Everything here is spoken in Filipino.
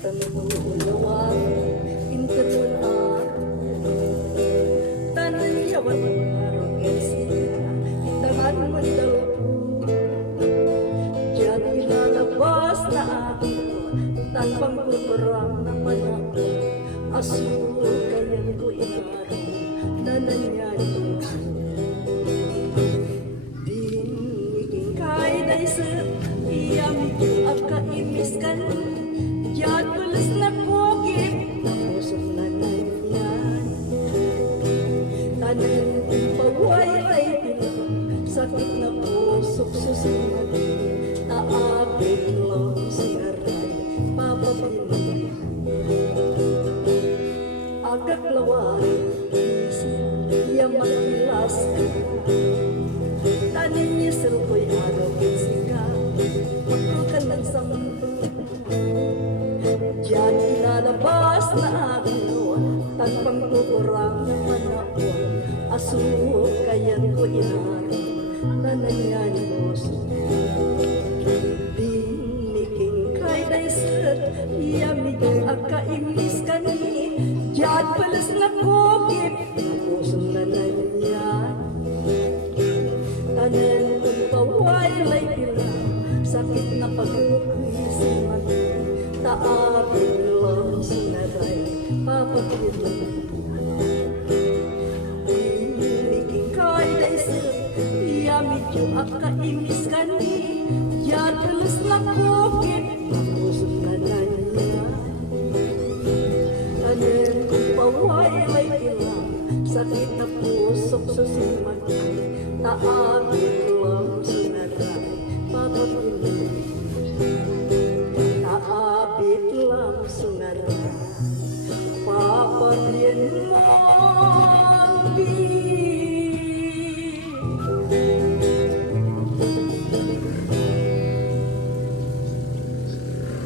tanulawang intanun tanan yawan araw sila tangan mandalapu jadi lalabas na ako tanpang kukurang na panako aso kayan ko inaraw na nangyari diniging kay daisip iyamig ang kaimis kan yan balas na pogip na pusong na nanyan tanan paway-ray bilang sakit na pusok susunod taapit lang singaray papapilin agak lawari siya yaman ilas tanin nyisel ko'y araw sika magkukan ng sampo diyan ilalabas na aking luwan tanpang kukurang na panahon aso kayan ko inaraw na nangyari moso biniking kay daisat yamig ang kaimis kani diyan balas na kukip na pusong na nangyari tanan kong paway-lay bilang sakit na pag-ukoy sa mata taapin lang sinaray papapilin biniking kay daisat yamig yung akaimis kani yan balas na kukip na pusong na nangyari tanan kong paway-lay bilang sakit na pusok sa simati taapin lang sinaray papapilin taapit lang sinaray papapilin mo